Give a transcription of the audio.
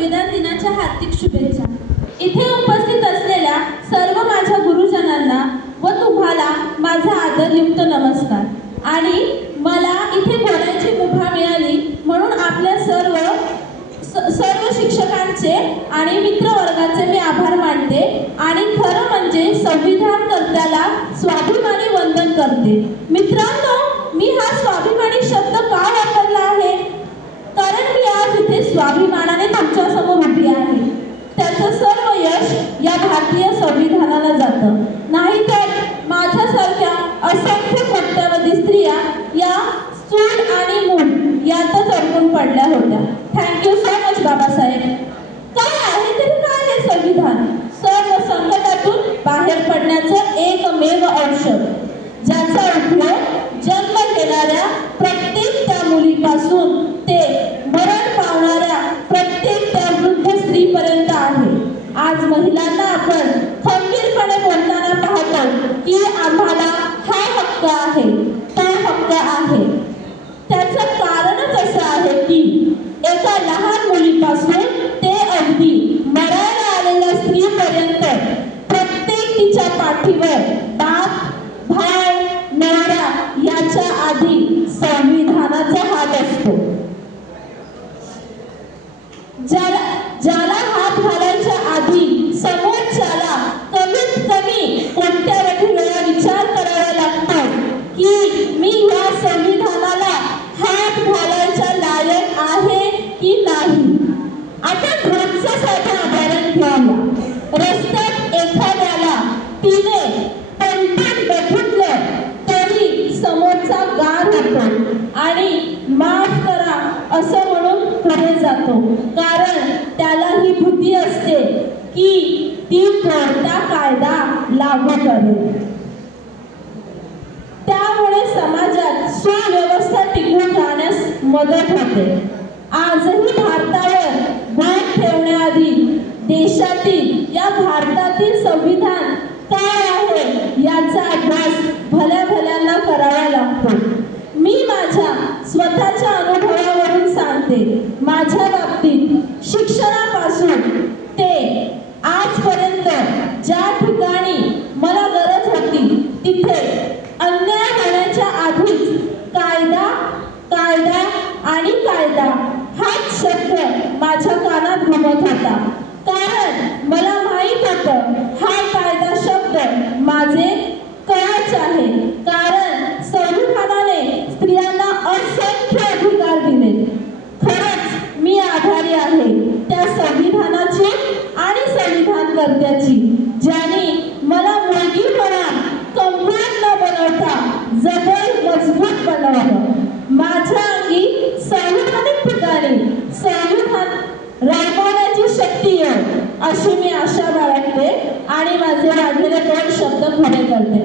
संविधान दिनाच्या हार्दिक शुभेच्छा। इथे उपस्थित असलेल्या सर्व माझ्या गुरुजनांना व तुम्हाला माझा आदरयुक्त नमस्कार। आणि मला इथे बोलायची मुभा मिळाली म्हणून आपल्या सर्व शिक्षकांचे आणि मित्रवर्गाचे मी आभार मानते आणि खरं म्हणजे संविधान कर्त्याला स्वाभिमानी वंदन करते। मित्रांनो, मी हा स्वाभिमानी शब्द का वापरला आहे? कारण मी आज इथे स्वाभिमानाने तुमच्या समोर उभी आहे। त्याचं सर्व यश या भारतीय संविधानाला जातं, नाहीतर माझ्यासारख्या असंख्य कोट्यावधी स्त्रिया या चूल आणि मूल यातच अडकून पडल्या होत्या। Thank you so much Babasaheb. काय आहे तरी काय हे संविधान? सर्व संकटातून बाहेर पडण्याचं एकमेव औषध, ज्याचा उपयोग जन्म घेणाऱ्या प्रत्येक त्या मुलीपासून ते मरण पावणाऱ्या प्रत्येक त्या वृद्ध स्त्रीपर्यंत आहे। आज महिलांना आपण खंबीरपणे बोलताना पाहतो की आम्हाला हा हक्क आहे, तो हक्क आहे। त्याचं कारणच असं आहे की एका लहान मुलीपासून ते अगदी मरायला आलेल्या स्त्रीपर्यंत प्रत्येक तिच्या पाठीवर बाप, भाव, नवरा याच्या आधी संविधानाचा हात असतो। ज्याला हात घालायच्या आधी समोरच्याला कमीत कमी कोणत्याही वेळा विचार करावा लागतो की मी या संविधानाला हात घालायच्या लायक आहे की नाही। आता रोजचं साधं उदाहरण घेऊया। रस्त्यात एखाद्याला तिने पंथात बघितलं तरी समोरचा गार होतो आणि माफ करा असं म्हणून पुढे जातो, कारण त्याला ही भीती असते की ती कोणता कायदा लागू करेल। त्यामुळे समाजात सुव्यवस्था टिकून राहण्यास मदत होते। आजही भारतावर बोट ठेवण्याआधी देशातील या भारतातील संविधान काय आहे याचा अभ्यास भल्याभल्यांना करावा लागतो। मी माझ्या स्वतःच्या अनुभवावरून सांगते। माझ्या बाबतीत शिक्षणापासून ते आजपर्यंत ज्या ठिकाणी मला गरज होती तिथे अन्याय होण्याच्या आधीच कायदा कायदा आणि कायदा हाच शब्द माझ्या कानात घुमत होता, कारण मला माहित होतं हा कायदा शब्द माझे कवच आहे। कारण संविधानाने स्त्रियांना असंख्य अधिकार दिले। खरंच मी आभारी आहे त्या संविधानाची आणि संविधान कर्त्याची, ज्यांनी मला मुलगीपणा कमकुवत न बनवता जबर मजबूत बनवलं। माझ्या अंगी संविधानिक ठिकाणी संविधान राबवण्याची शक्ती येईल अशी मी आशा बाळगते आणि माझे राहिलेले 2 शब्द खरे करते।